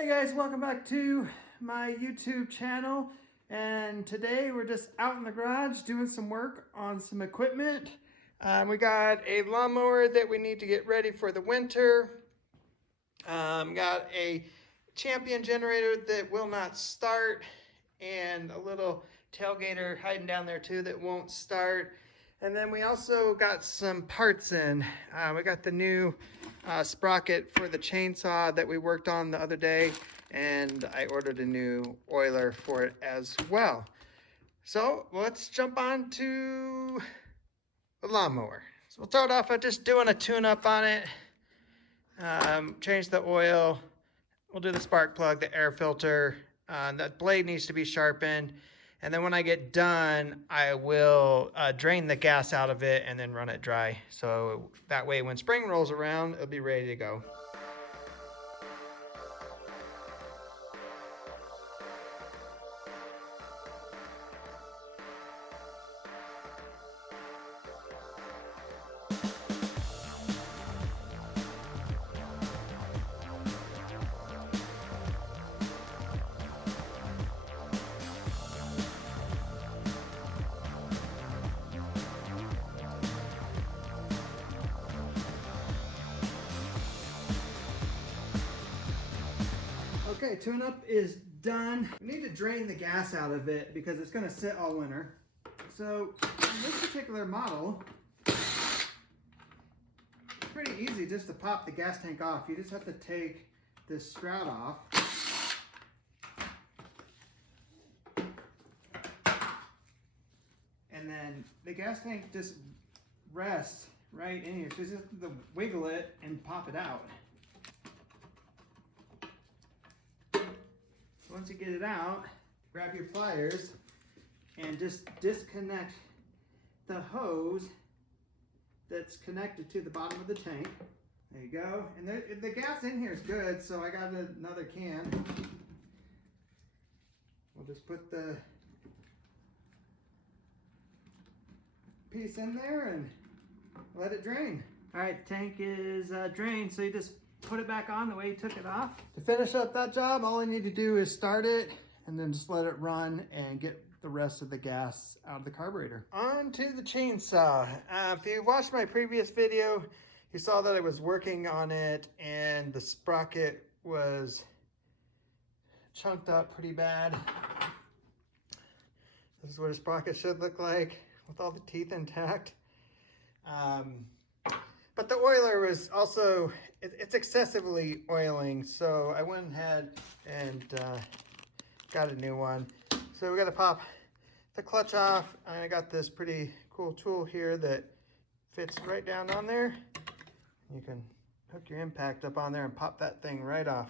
Hey guys, welcome back to my YouTube channel. And today we're just out in the garage doing some work on some equipment. We got a lawnmower that we need to get ready for the winter. Got a Champion generator that will not start, and a little tailgater hiding down there too that won't start. And then we also got some parts in. We got the new sprocket for the chainsaw that we worked on the other day, and I ordered a new oiler for it as well. So let's jump on to the lawnmower. So we'll start off by just doing a tune-up on it. Change the oil. We'll do the spark plug, the air filter. The blade needs to be sharpened. And then when I get done, I will drain the gas out of it and then run it dry. So that way when spring rolls around, it'll be ready to go. Okay, tune-up is done. We need to drain the gas out of it because it's going to sit all winter. So in this particular model, it's pretty easy just to pop the gas tank off. You just have to take this sprout off. And then the gas tank just rests right in here. So you just have to wiggle it and pop it out. Once you get it out, grab your pliers and just disconnect the hose that's connected to the bottom of the tank. There you go. And the gas in here is good, so I got another can. We'll just put the piece in there and let it drain. All right, tank is drained, so you just put it back on the way you took it off. To finish up that job, all I need to do is start it and then just let it run and get the rest of the gas out of the carburetor. On to the chainsaw. If you watched my previous video, you saw that I was working on it and the sprocket was chunked up pretty bad. This is what a sprocket should look like with all the teeth intact. But the oiler was also, it's excessively oiling, so I went ahead and got a new one. So we got to pop the clutch off, and I got this pretty cool tool here that fits right down on there. You can hook your impact up on there and pop that thing right off.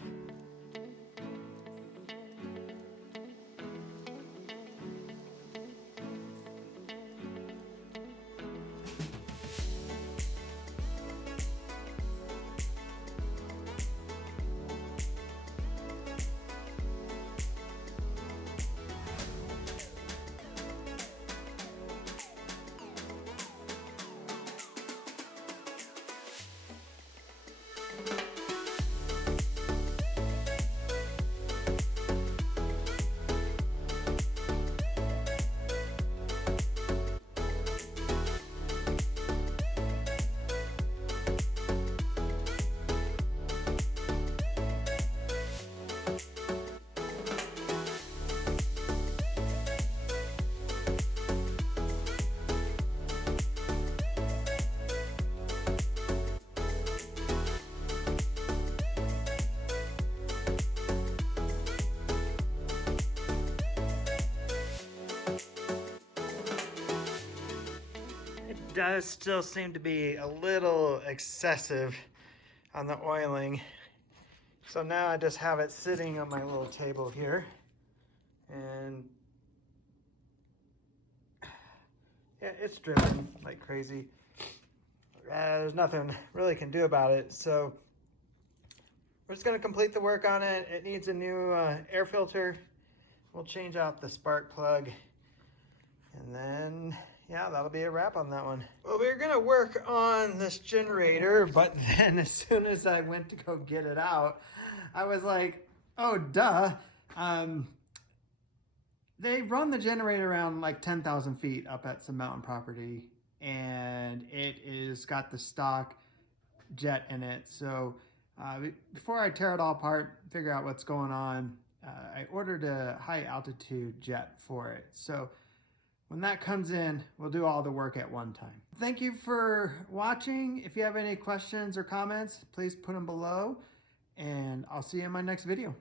Does still seem to be a little excessive on the oiling. So now I just have it sitting on my little table here. And yeah, it's dripping like crazy. There's nothing really can do about it. So we're just gonna complete the work on it. It needs a new air filter. We'll change out the spark plug. And then yeah, that'll be a wrap on that one. Well, we were gonna work on this generator, but then as soon as I went to go get it out, I was like, Oh, duh. They run the generator around like 10,000 feet up at some mountain property, and it is got the stock jet in it. So before I tear it all apart, figure out what's going on, I ordered a high altitude jet for it. So when that comes in, we'll do all the work at one time. Thank you for watching. If you have any questions or comments, please put them below, and I'll see you in my next video.